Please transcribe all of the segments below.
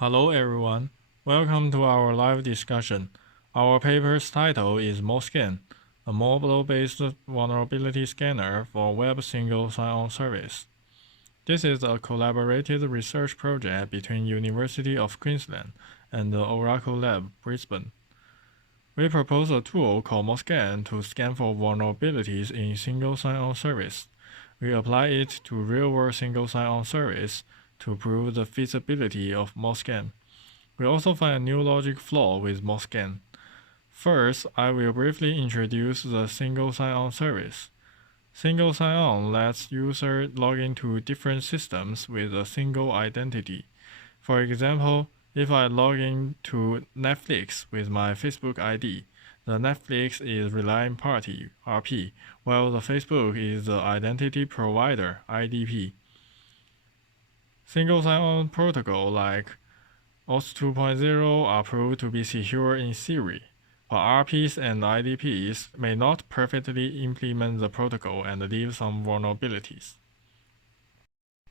Hello everyone, welcome to our live discussion. Our paper's title is MoScan, a mobile-based vulnerability scanner for web single sign-on service. This is a collaborative research project between University of Queensland and the Oracle Lab, Brisbane. We propose a tool called MoScan to scan for vulnerabilities in single sign-on service. We apply it to real-world single sign-on service to prove the feasibility of MoScan. We also find a new logic flaw with MoScan. First, I will briefly introduce the single sign-on service. Single sign-on lets users log into different systems with a single identity. For example, if I log in to Netflix with my Facebook ID, the Netflix is relying party, RP, while the Facebook is the identity provider, IDP. Single sign-on protocol like OS 2.0 are proved to be secure in theory, but RPs and IDPs may not perfectly implement the protocol and leave some vulnerabilities.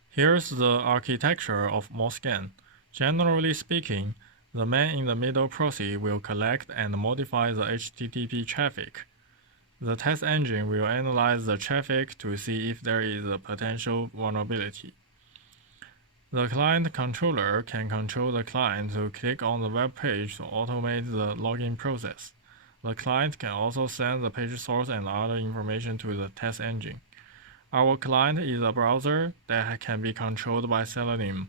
Here's the architecture of MoScan. Generally speaking, the man-in-the-middle proxy will collect and modify the HTTP traffic. The test engine will analyze the traffic to see if there is a potential vulnerability. The client controller can control the client to click on the web page to automate the login process. The client can also send the page source and other information to the test engine. Our client is a browser that can be controlled by Selenium.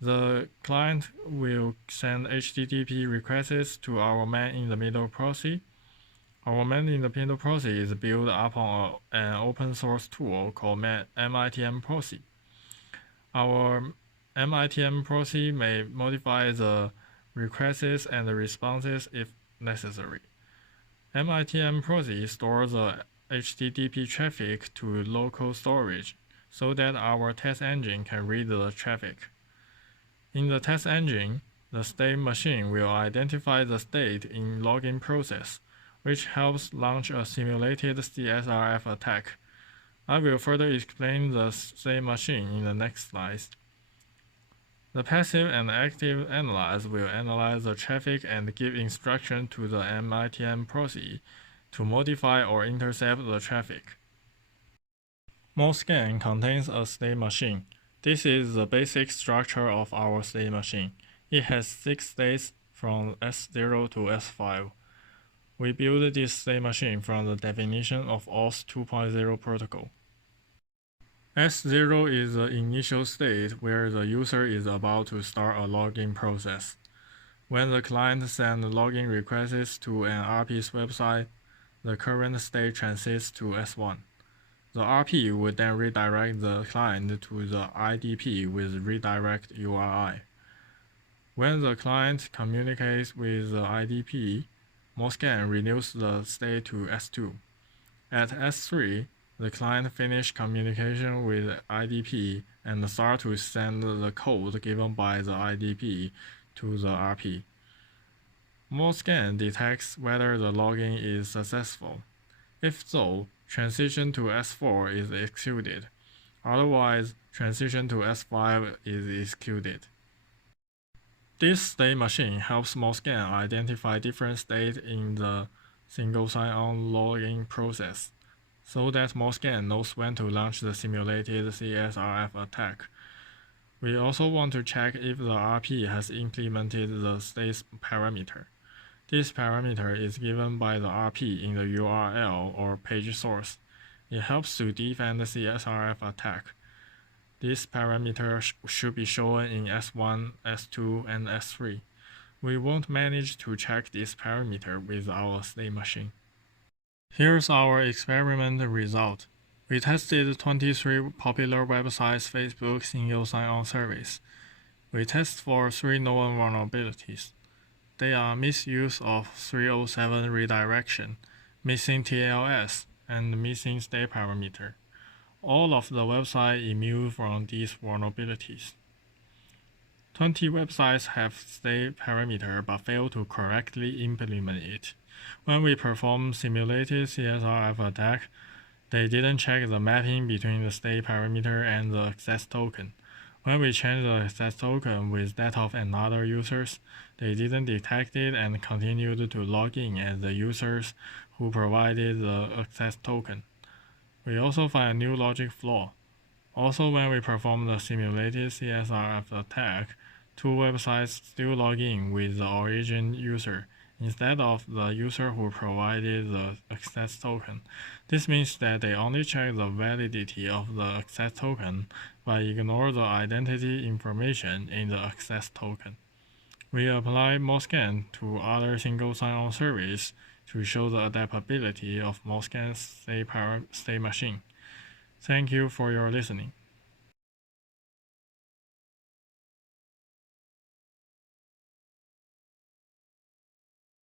The client will send HTTP requests to our man-in-the-middle proxy. Our man-in-the-middle proxy is built upon an open-source tool called MITM proxy. Our MITM proxy may modify the requests and the responses if necessary. MITM proxy stores the HTTP traffic to local storage so that our test engine can read the traffic. In the test engine, the state machine will identify the state in login process, which helps launch a simulated CSRF attack. I will further explain the state machine in the next slides. The passive and active analyze will analyze the traffic and give instruction to the MITM proxy to modify or intercept the traffic. MoScan contains a state machine. This is the basic structure of our state machine. It has 6 states from S0 to S5. We built this state machine from the definition of OS 2.0 protocol. S0 is the initial state where the user is about to start a login process. When the client sends login requests to an RP's website, the current state transits to S1. The RP would then redirect the client to the IDP with redirect URI. When the client communicates with the IDP, MoScan renews the state to S2. At S3, the client finishes communication with IDP and starts to send the code given by the IDP to the RP. MoScan detects whether the login is successful. If so, transition to S4 is executed. Otherwise, transition to S5 is executed. This state machine helps MoScan identify different states in the single sign-on login process, so that MoScan knows when to launch the simulated CSRF attack. We also want to check if the RP has implemented the state parameter. This parameter is given by the RP in the URL or page source. It helps to defend the CSRF attack. This parameter should be shown in S1, S2, and S3. We won't manage to check this parameter with our state machine. Here's our experiment result. We tested 23 popular websites' Facebook single sign-on service. We test for 3 known vulnerabilities. They are misuse of 307 redirection, missing TLS, and missing state parameter. All of the websites immune from these vulnerabilities. 20 websites have state parameter but fail to correctly implement it. When we perform simulated CSRF attack, they didn't check the mapping between the state parameter and the access token. When we changed the access token with that of another users, they didn't detect it and continued to log in as the users who provided the access token. We also find a new logic flaw. Also, when we perform the simulated CSRF attack, two websites still log in with the origin user instead of the user who provided the access token. This means that they only check the validity of the access token but ignore the identity information in the access token. We apply MoScan to other single sign-on service to show the adaptability of MoScan state machine. Thank you for your listening.